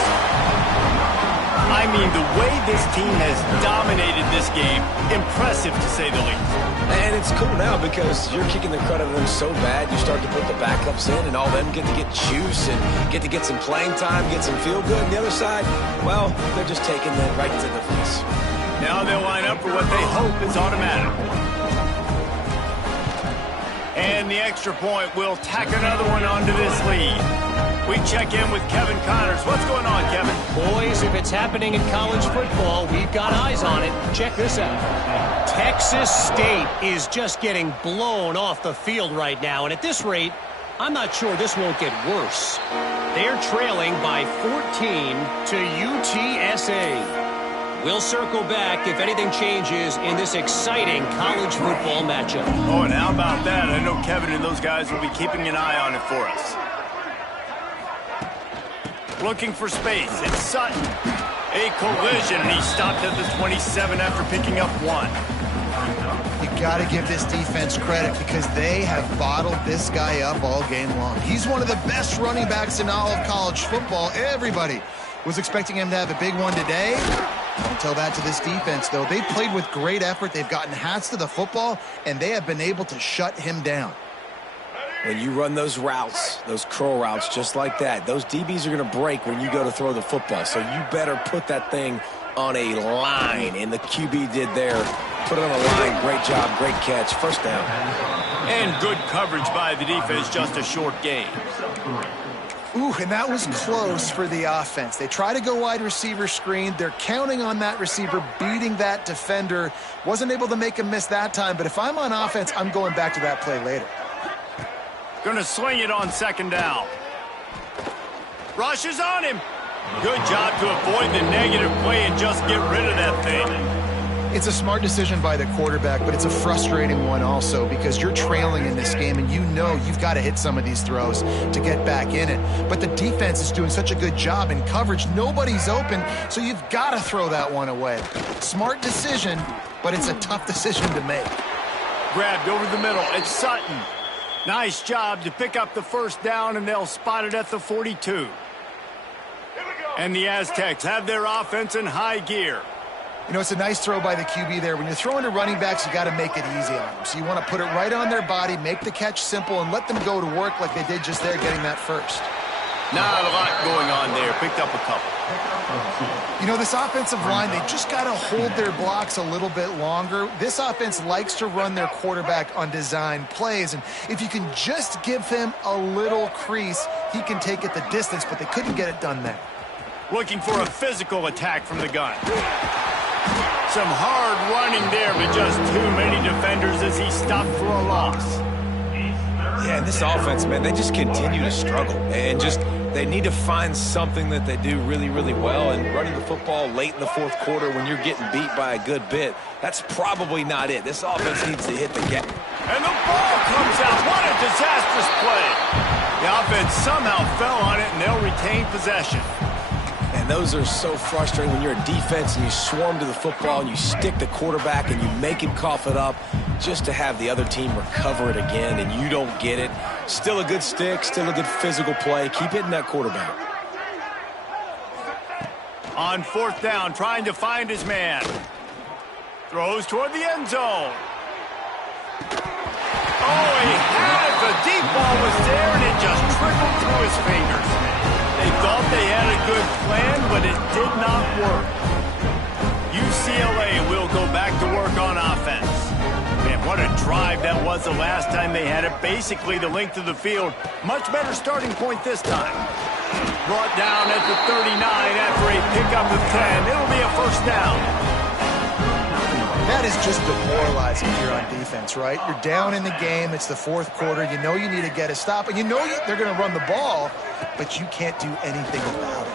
I mean, the way this team has dominated this game, impressive to say the least. And it's cool now because you're kicking the crud out of them so bad, you start to put the backups in, and all them get to get juice and get to get some playing time, get some feel good. And the other side, well, they're just taking that right to the face. Now they'll line up for what they hope is automatic. And the extra point will tack another one onto this lead. We check in with Kevin Connors. What's going on, Kevin? Boys, if it's happening in college football, we've got eyes on it. Check this out. Texas State is just getting blown off the field right now. And at this rate, I'm not sure this won't get worse. They're trailing by 14 to UTSA. We'll circle back if anything changes in this exciting college football matchup. Oh, and how about that? I know Kevin and those guys will be keeping an eye on it for us. Looking for space. It's Sutton. A collision, and he stopped at the 27 after picking up 1. You got to give this defense credit because they have bottled this guy up all game long. He's one of the best running backs in all of college football. Everybody was expecting him to have a big one today. Don't tell that to this defense, though. They played with great effort. They've gotten hats to the football, and they have been able to shut him down. When you run those routes, those curl routes just like that, those DBs are going to break when you go to throw the football. So you better put that thing on a line, and the QB did there. Put it on a line. Great job, great catch. First down. And good coverage by the defense, just a short gain. Ooh, and that was close for the offense. They try to go wide receiver screen. They're counting on that receiver beating that defender. Wasn't able to make him miss that time, but if I'm on offense, I'm going back to that play later. Going to swing it on second down. Rush is on him. Good job to avoid the negative play and just get rid of that thing. It's a smart decision by the quarterback, but it's a frustrating one also because you're trailing in this game and you know you've got to hit some of these throws to get back in it. But the defense is doing such a good job in coverage. Nobody's open, so you've got to throw that one away. Smart decision, but it's a tough decision to make. Grabbed over the middle. It's Sutton. Nice job to pick up the first down, and they'll spot it at the 42. And the Aztecs have their offense in high gear. You know, it's a nice throw by the QB there. When you're throwing to running backs, you got to make it easy on them. So you want to put it right on their body, make the catch simple, and let them go to work like they did just there getting that first. Not a lot going on there. Picked up a couple. You know, this offensive line, they just got to hold their blocks a little bit longer. This offense likes to run their quarterback on design plays, and if you can just give him a little crease, he can take it the distance, but they couldn't get it done there. Looking for a physical attack from the gun. Some hard running there, but just too many defenders as he stopped for a loss. Yeah, and this offense, man, they just continue to struggle. And just, they need to find something that they do really, really well. And running the football late in the fourth quarter when you're getting beat by a good bit, that's probably not it. This offense needs to hit the gap. And the ball comes out. What a disastrous play. The offense somehow fell on it, and they'll retain possession. And those are so frustrating when you're a defense and you swarm to the football and you stick the quarterback and you make him cough it up just to have the other team recover it again and you don't get it. Still a good stick, still a good physical play. Keep hitting that quarterback. On fourth down, trying to find his man. Throws toward the end zone. Oh, he had it. The deep ball was there and it just trickled through his fingers. They thought they had a good plan, but it did not work. UCLA will go back to work on offense. Man, what a drive that was the last time they had it. Basically the length of the field. Much better starting point this time. Brought down at the 39 after a pickup of 10. It'll be a first down. That is just demoralizing here on defense, right? You're down in the game. It's the fourth quarter. You know you need to get a stop, and you know they're going to run the ball, but you can't do anything about it.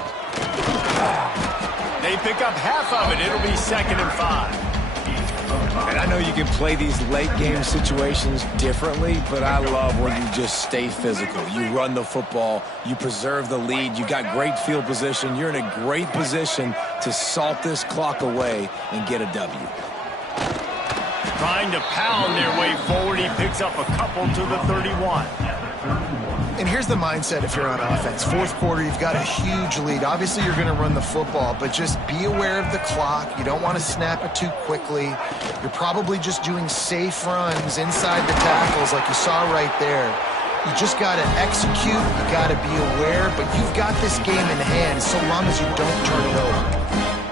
They pick up half of it. It'll be 2nd and 5. And I know you can play these late game situations differently, but I love when you just stay physical. You run the football, you preserve the lead, you got great field position, you're in a great position to salt this clock away and get a W. Trying to pound their way forward. He picks up a couple to the 31. And here's the mindset if you're on offense. Fourth quarter, you've got a huge lead. Obviously, you're going to run the football, but just be aware of the clock. You don't want to snap it too quickly. You're probably just doing safe runs inside the tackles like you saw right there. You just got to execute. You got to be aware, but you've got this game in hand so long as you don't turn it over.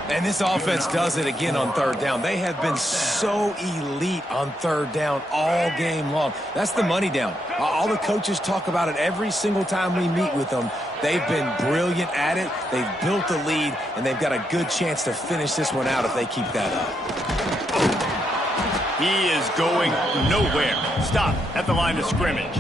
And this offense does it again on third down. They have been so elite on third down all game long. That's the money down. All the coaches talk about it every single time we meet with them. They've been brilliant at it. They've built the lead, and they've got a good chance to finish this one out if they keep that up. He is going nowhere. Stop at the line of scrimmage.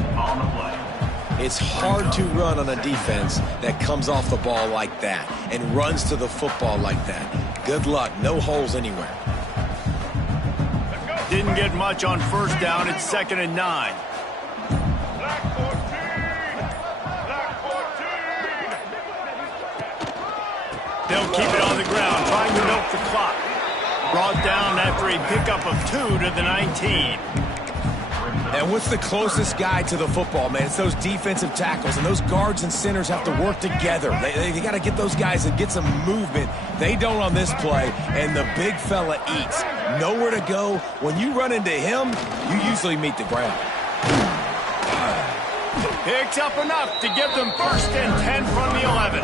It's hard to run on a defense that comes off the ball like that and runs to the football like that. Good luck. No holes anywhere. Didn't get much on first down. It's 2nd and 9. They'll keep it on the ground, trying to milk the clock. Brought down after a pickup of 2 to the 19. And what's the closest guy to the football, man? It's those defensive tackles, and those guards and centers have to work together. They got to get those guys and get some movement. They don't on this play, and the big fella eats. Nowhere to go. When you run into him, you usually meet the ground. Picks up enough to give them 1st and 10 from the 11.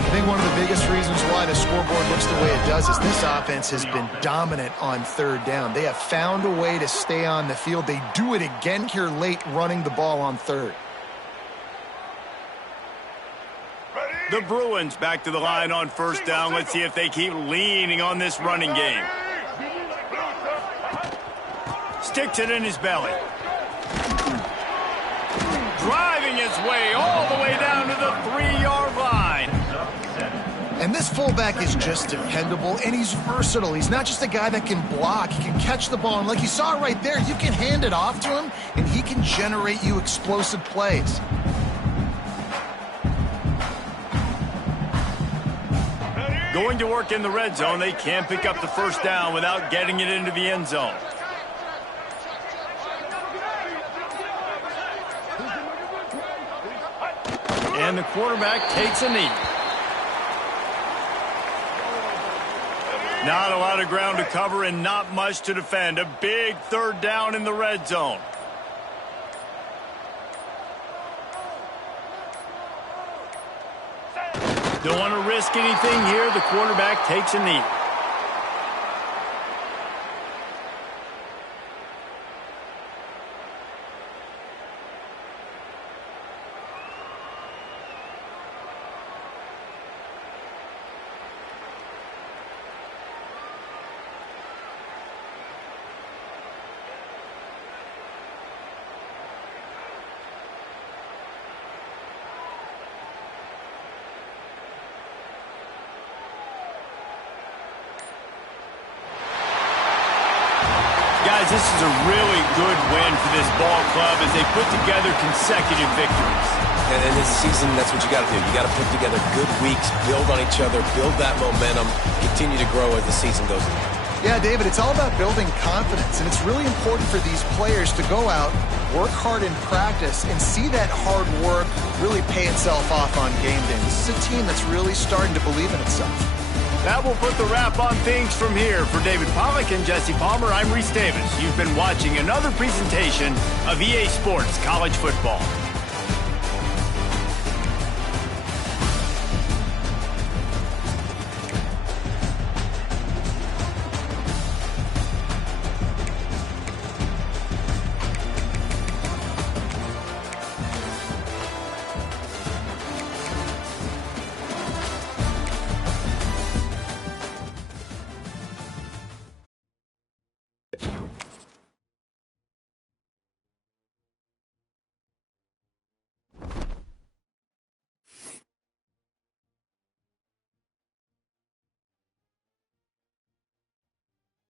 I think one of the biggest reasons why the scoreboard looks the way it does is this offense has been dominant on third down. They have found a way to stay on the field. They do it again here late, running the ball on third. The Bruins back to the line on first down. Let's see if they keep leaning on this running game. Sticks it in his belly. Driving his way all the way down to the 3-yard line. And this fullback is just dependable, and he's versatile. He's not just a guy that can block. He can catch the ball, and like you saw right there, you can hand it off to him, and he can generate you explosive plays. Going to work in the red zone. They can't pick up the first down without getting it into the end zone. And the quarterback takes a knee. Not a lot of ground to cover and not much to defend. A big third down in the red zone. Don't want to risk anything here. The quarterback takes a knee. Guys, this is a really good win for this ball club as they put together consecutive victories. And this season, that's what you got to do. You got to put together good weeks, build on each other, build that momentum, continue to grow as the season goes on. Yeah, David, it's all about building confidence, and it's really important for these players to go out, work hard in practice, and see that hard work really pay itself off on game day. This is a team that's really starting to believe in itself. That will put the wrap on things from here. For David Pollack and Jesse Palmer, I'm Reese Davis. You've been watching another presentation of EA Sports College Football.